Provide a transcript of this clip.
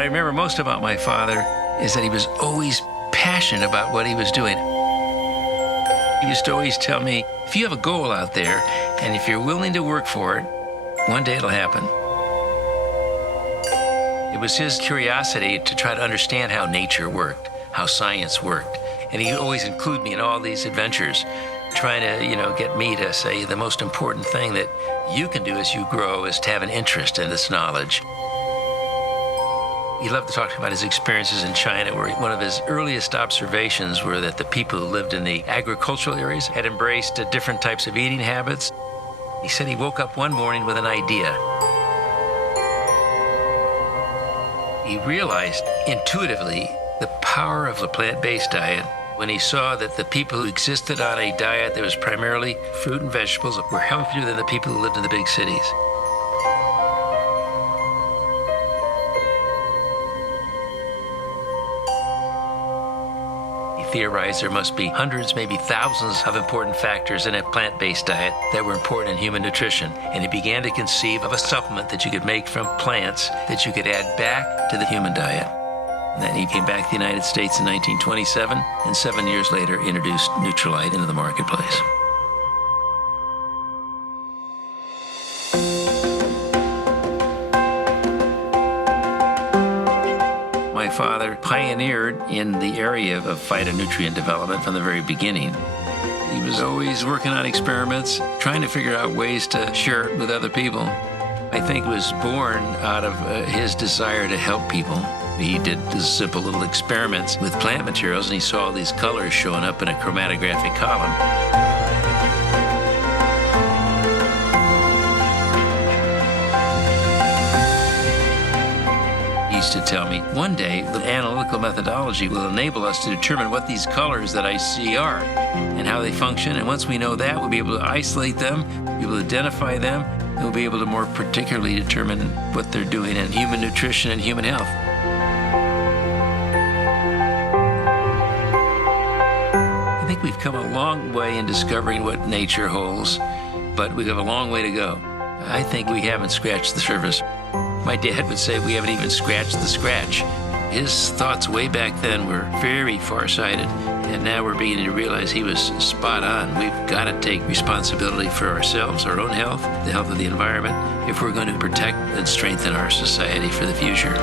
What I remember most about my father is that he was always passionate about what he was doing. He used to always tell me, if you have a goal out there and if you're willing to work for it, one day it'll happen. It was his curiosity to try to understand how nature worked, how science worked. And he would always include me in all these adventures, trying to, get me to say the most important thing that you can do as you grow is to have an interest in this knowledge. He loved to talk about his experiences in China, where one of his earliest observations were that the people who lived in the agricultural areas had embraced different types of eating habits. He said he woke up one morning with an idea. He realized intuitively the power of the plant-based diet when he saw that the people who existed on a diet that was primarily fruit and vegetables were healthier than the people who lived in the big cities. He theorized there must be hundreds, maybe thousands of important factors in a plant-based diet that were important in human nutrition. And he began to conceive of a supplement that you could make from plants that you could add back to the human diet. And then he came back to the United States in 1927, and 7 years later introduced Nutrilite into the marketplace. My father pioneered in the area of phytonutrient development from the very beginning. He was always working on experiments, trying to figure out ways to share it with other people. I think it was born out of his desire to help people. He did these simple little experiments with plant materials, and he saw all these colors showing up in a chromatographic column. He used to tell me, one day, the analytical methodology will enable us to determine what these colors that I see are and how they function. And once we know that, we'll be able to isolate them, be able to identify them, and we'll be able to more particularly determine what they're doing in human nutrition and human health. I think we've come a long way in discovering what nature holds, but we have a long way to go. I think we haven't scratched the surface. My dad would say we haven't even scratched the scratch. His thoughts way back then were very far-sighted, and now we're beginning to realize he was spot on. We've got to take responsibility for ourselves, our own health, the health of the environment, if we're going to protect and strengthen our society for the future.